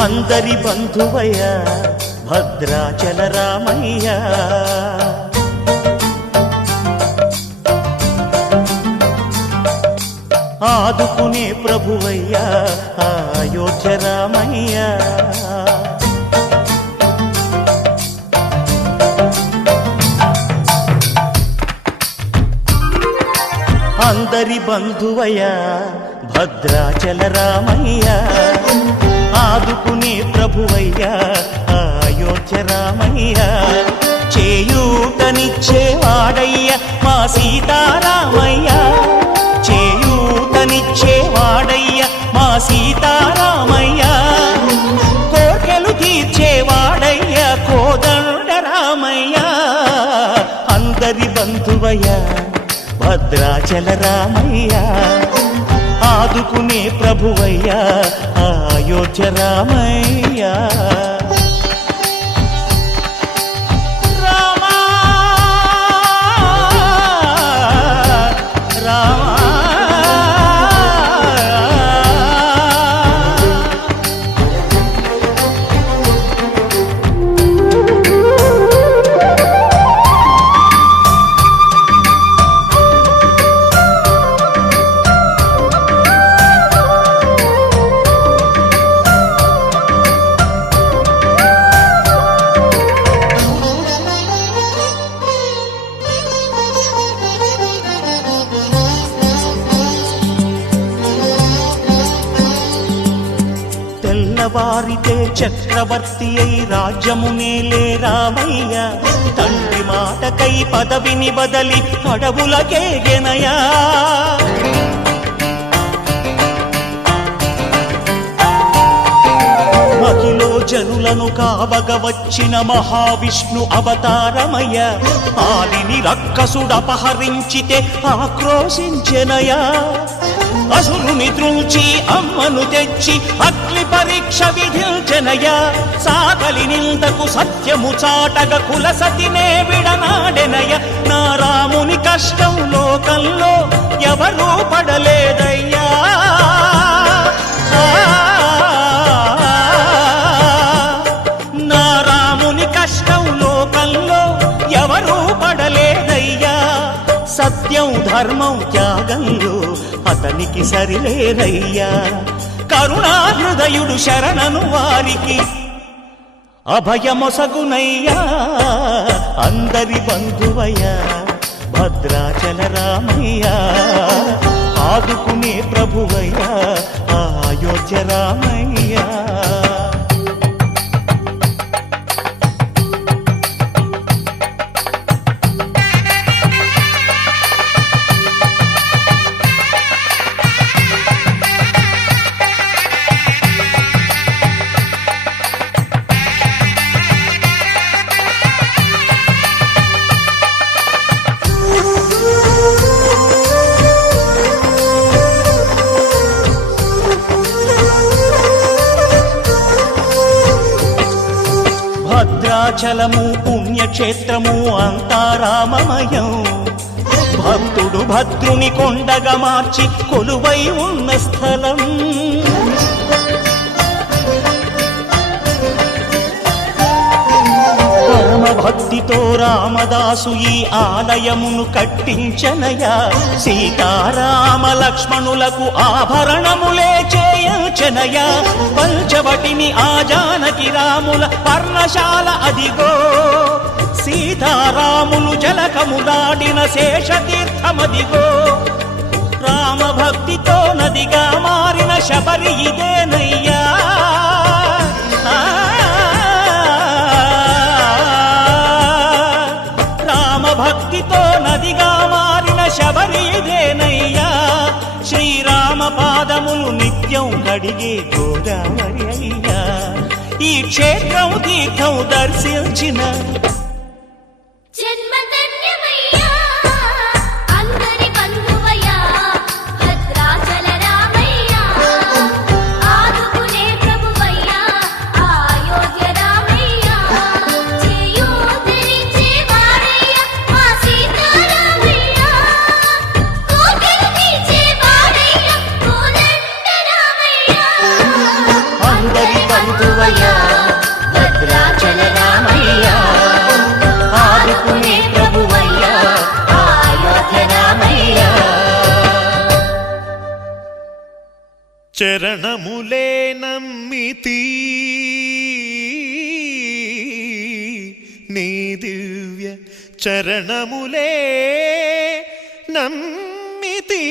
అందరి బంధువయ్య భద్రాచల రామయ్య ఆదుకునే ప్రభువయ్య అయోధ్య రామయ్య అందరి బంధువయ్య భద్రాచల రామయ్య ఆదుకునే ప్రభువయ్య అయోధ్య రామయ్య చేయూతనిచ్చేవాడయ్య మా సీతారామయ్య చేయూతనిచ్చేవాడయ్య మా సీతారామయ్య కోర్కెలు తీర్చేవాడయ్య కోదండ రామయ్య అందరి బంధువయ్య భద్రాచల రామయ్య ఆదుకునే ప్రభువయ్య అయోధ్య రామయ్య తెల్లవారితే చక్రవర్తి అయి రాజ్యమునేలే రామయ్య తండ్రి మాటకై పదవిని బదలి అడవులకేగెనయా మహిలో జనులను కావగ వచ్చిన మహావిష్ణు అవతారమయ్య ఆలిని రక్కసుడపహరించితే ఆక్రోశించెనయా అసురుని త్రుంచి అమ్మను తెచ్చి అగ్ని పరీక్ష విధించెనయా సాగలి నిందకు సత్యము చాటగ కులసతినే విడనాడెనయ నా రాముని కష్టం లోకంలో ఎవరూ పడలేదయ్యా నా రాముని కష్టం లోకంలో ఎవరూ పడలేదయ్యా సత్యం ధర్మం త్యాగంలో అతనికి సరిలేరయ్యా కరుణా హృదయుడు శరణను వారికి అభయమొసగునయ్యా అందరి బంధువయ్య భద్రాచల రామయ్య ఆదుకునే ప్రభువయ్య అయోధ్య రామయ్య భద్రాచలము పుణ్యక్షేత్రము అంతా రామమయం భక్తుడు భద్రుని కొండగా మార్చి కొలువై ఉన్న స్థలం పరమ భక్తితో రామదాసు ఈ ఆలయమును కట్టించనయా సీతారామ లక్ష్మణులకు ఆభరణములే చేయించనయా పంచవటిని ఆ జానకి రాముల పర్ణశాల అదిగో సీతారాములు జలకములాడిన శేషతీర్థమదిగో రామ భక్తితో నదిగా మారిన శబరి ఇదేనయ్యా భక్తితో నదిగా మారిన శబరి ఇదేనయ్యా శ్రీరామ పాదములు నిత్యం కడిగే గోదావరి అయ్యా ఈ క్షేత్రం తీర్థం దర్శించిన అందరి బంధువయ్య చరణములే నమ్మితి నీ దివ్య చరణములే నమ్మితి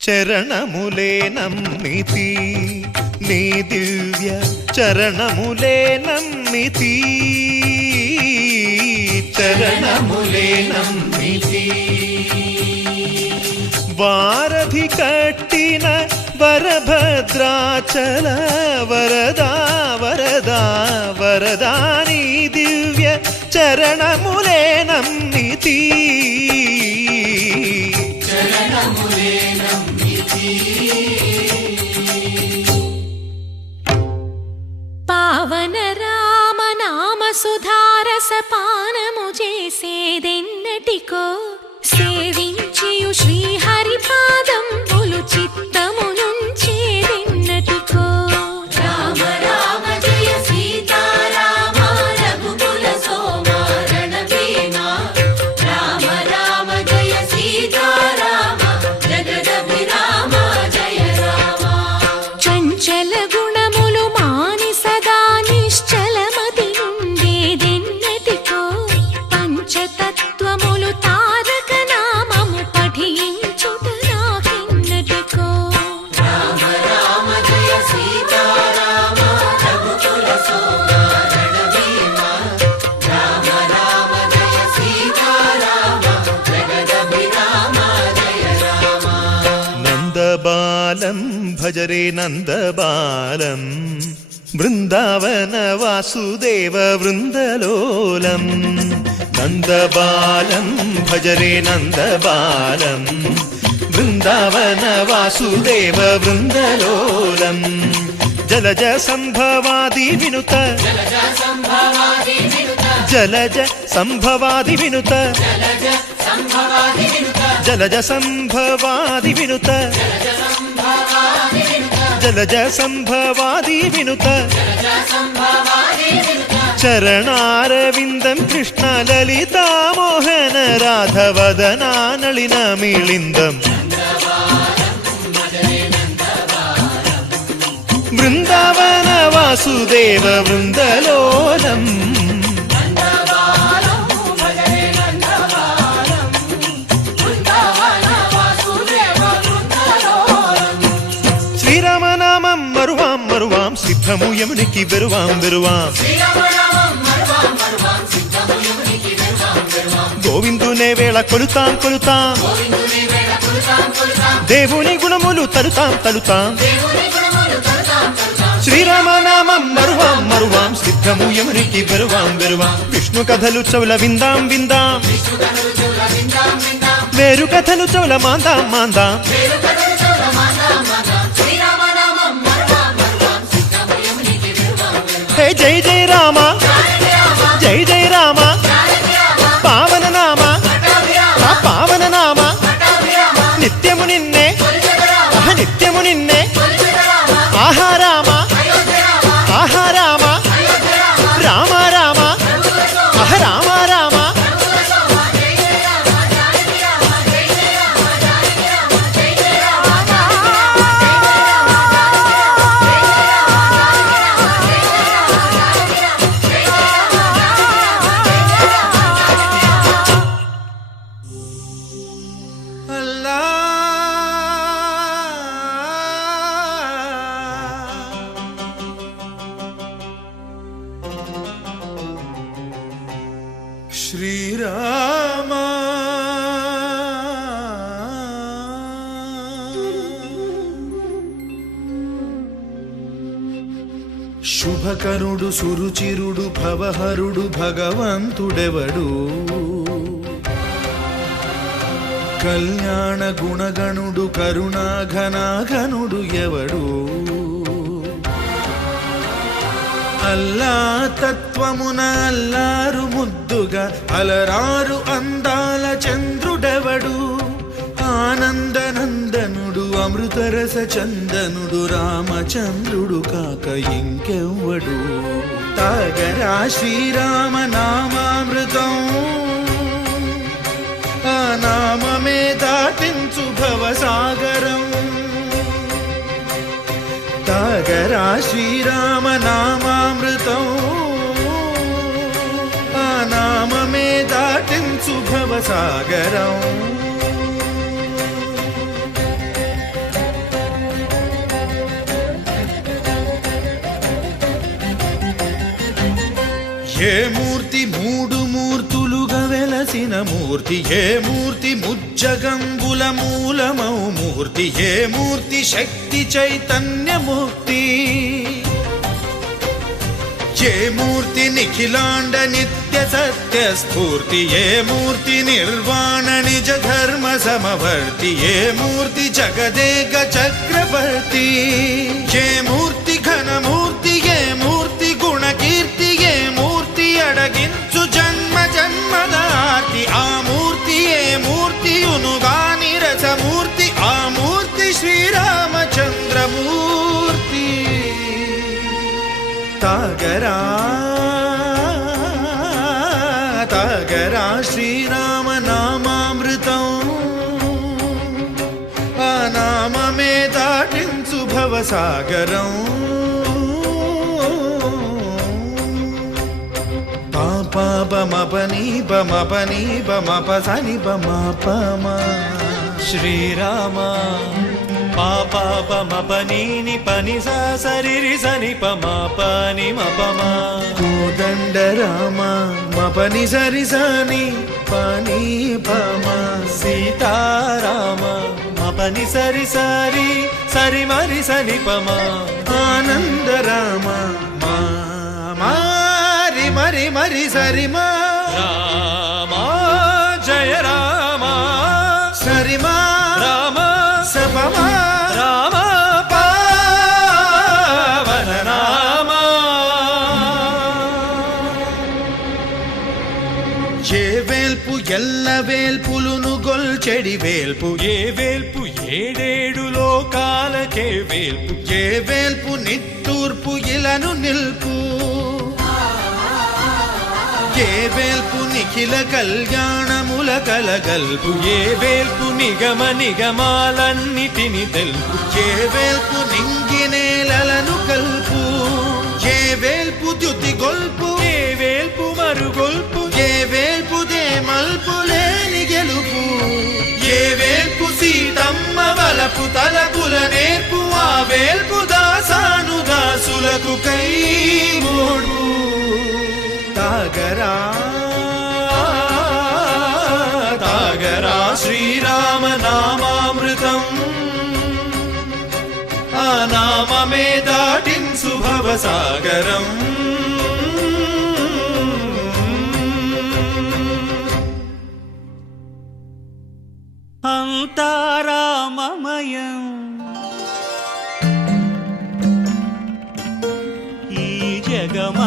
చరణములే నమ్మితి నీ దివ్య చరణములే నమ్మితి చరణములే నమ్మితి వారధి కట్టిన వరభద్రాచల వరదా వరదా వరదా నీ దివ్య చరణములే నమ్మితి చరణములే నమ్మితి పావన రామ నామ సుధారస పానము చేసేదెన్నటికో సేవించియు శ్రీహరి పాదంబులు చిత్తము నుంచేదెన్నటికో రామ రామ జయ సీతారామ రఘుకుల సోమ రణభీమ రామ రామ జయ సీతారామ జగదభిరామ జయ రామ చంచల గుణములు మాని సదా నిశ్చలమతి నుండేదెన్నటికో పంచతత్వములు తారక నామము పఠించుట నాకెన్నటికో రామ రామ జయ సీతారామ రఘుకుల సోమ రణభీమ రామ రామ జయ సీతారామ జగదభిరామ జయ రామ నందబాలం భజరే నందబాలం బృందావన వాసుదేవ వృందలోలం నందబాలం భజరే నందబాలం బృందావన వాసుదేవ వృందలోలం జలజ సంభవాది వినుత జలజ సంభవాది వినుత జలజ సంభవాది వినుత జలజ సంభవాది వినుత జలజ సంభవాది వినుత జలజ సంభవాది వినుత జలజ సంభవాది వినుత జలజ సంభవాది వినుత చరణారవిందం కృష్ణ లలితా మోహన రాధవదనా నళిన మిళిందం బృందావన వాసుదేవ వృందలోలం శ్రీరామనామం మరువాం మరువాం సిద్ధము యమునికి వెరువాం వెరువాం గోవిందునే వేళ కొలుతాం కొలుతాం దేవుని గుణములు తలుతాం తలుతాం శ్రీరామనామం మరువాం మరువాం సిద్ధము యమునికి వెరువాం వెరువాం విష్ణు కథలు చెవుల విందాం విందాం వేరు కథలు చెవుల మాందాం మాందాం హే జై జై రామ జై జై రామ పావన నామ ఆ పావన నామ నిత్యము నిన్నే నిత్యము నిన్నే ఆహా రామ ఆహా రామ రామ రామ ఆహ రామ రామ శ్రీరామ శుభకరుడు సురుచిరుడు భవహరుడు భగవంతుడెవడు కళ్యాణ గుణగణుడు కరుణాఘనాఘనుడు ఎవడు అల్లా తత్వమున అల్లారు ముద్దుగా అలరారు అందాల చంద్రుడెవడు ఆనందనందనుడు అమృతరస చందనుడు రామచంద్రుడు కాక ఇంకెవ్వడు తాగరా శ్రీరామ నామామృతం ఆ నామమే దాటించు భవసాగరం తాగరా శ్రీరామ నామామృతం ఆ నామమే దాటించు భవసాగరం ఏ మూర్తి మూడు మూర్తులుగా వెలసిన మూర్తి ఏ మూర్తి ముజ్జగంబుల మూలమౌ మూర్తి ఏ మూర్తి శక్తి చైతన్యమూర్తి ఏ మూర్తి నిఖిలాండ నిత్య సత్య స్ఫూర్తి ఏ మూర్తి నిర్వాణ నిజ ధర్మ సమవర్తి ఏ మూర్తి జగదేక చక్రవర్తి ఏ మూర్తి ఘనమూర్తి ఏ మూర్తి గుణకీర్తి ఏ మూర్తి అడగించు జన్మ జన్మదార్తి ఆ మూర్తి ఏ మూర్తియునుగాని రసమూర్తి ఆ మూర్తి శ్రీరామచంద్రమూర్తి తాగరా తాగరా శ్రీరామ నామామృతం ఆ నామమే దాటించు భవసాగరం బమపని బమపని బమపసని బమపమ శ్రీరామ పాప పమపని పని సరి సని పమ పని మపమ కోదండ రామ మపని సరి సని పని పమ సీతారామ మపని సరి సరి సరి మరి సని పమ ఆనంద రామ మారి మరి మరి సరి మా రామ జయ రామ సరిమా రామ సపమా రామ పావన రామ ఏ వేల్పు ఎల్ల వేల్పులును గొల్చెడి వేల్పు ఏ వేల్పు ఏడేడు లోకాలకే వేల్పు ఏ వేల్పు నిట్టూర్పు ఇలను నిల్పు ఏ వేల్పు నిఖిల కళ్యాణముల కలగల్పు ఏ వేల్పు నిగమ నిగమాలన్నిటిని తెలుపు ఏ వేల్పు నింగినేలను కల్పు ఏ వేల్పు ద్యుతి గొల్పు ఏ వేల్పు మరుగొల్పు ఏ వేల్పు దే మల్పు లేని గెలుపు ఏ వేల్పు సీతమ్మ వలపు తలపుల నేర్పు ఆ వేల్పు దాసాను దాసులకు కై మోడు తాగరా తాగరా శ్రీరామ నామామృతం ఆ నామమే దాటించు భవసాగరం అంతారామమయం ఈ జగమంతారామమయం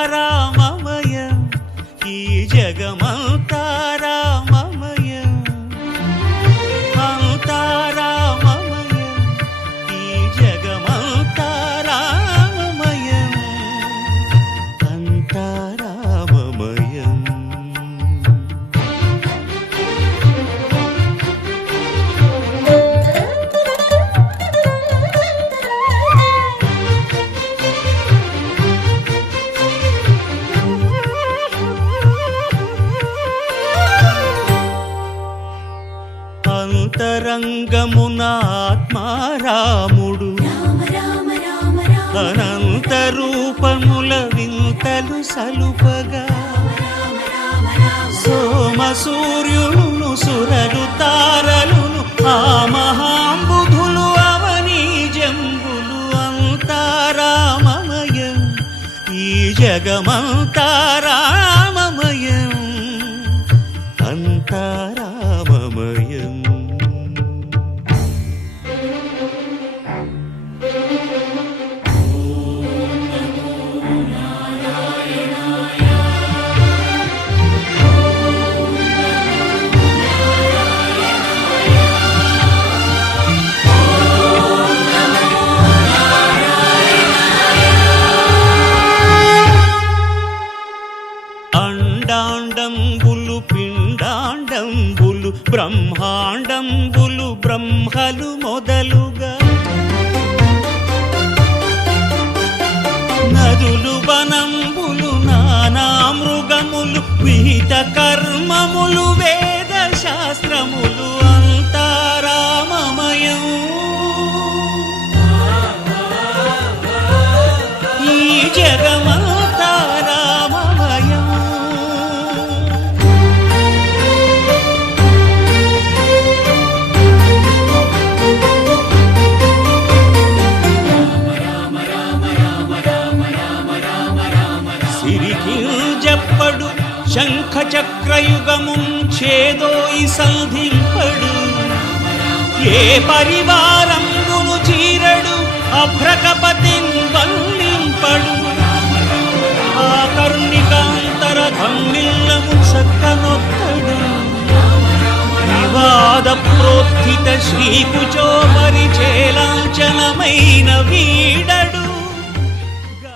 అంతారామమయం ఈ జగమంతారామమయం అంతారామమయం ఈ జగమంతారామమయం అంతారామమయం అంతరంగమున ఆత్మారాముడు అనంత రూపముల వింతలు సలుపగా సోమ సూర్యులను సురలు తారలును ఆ మహాంబుధులు అవనీ జంబులు అంతారామమయం ఈ జగమంతారామమయం అంతారామమయం వనంబులు నానా మృగములు విహిత కర్మములు వేద శాస్త్రములు అంతారామమయం ఈ జగమంతా రామమయం సిరికింజప్పడు శంఖ చక్రయుగముం ఛేదోయి సంధింపడు ఏ పరివారంబును చీరడు అభ్రకపతిన్ వల్లింపడు ఆ కర్ణికాంతర ధమ్మిల్లము చక్కనొత్తడు వివాద ప్రోత్థిత శ్రీకుచో పరిచేలాంచనమైన వీడు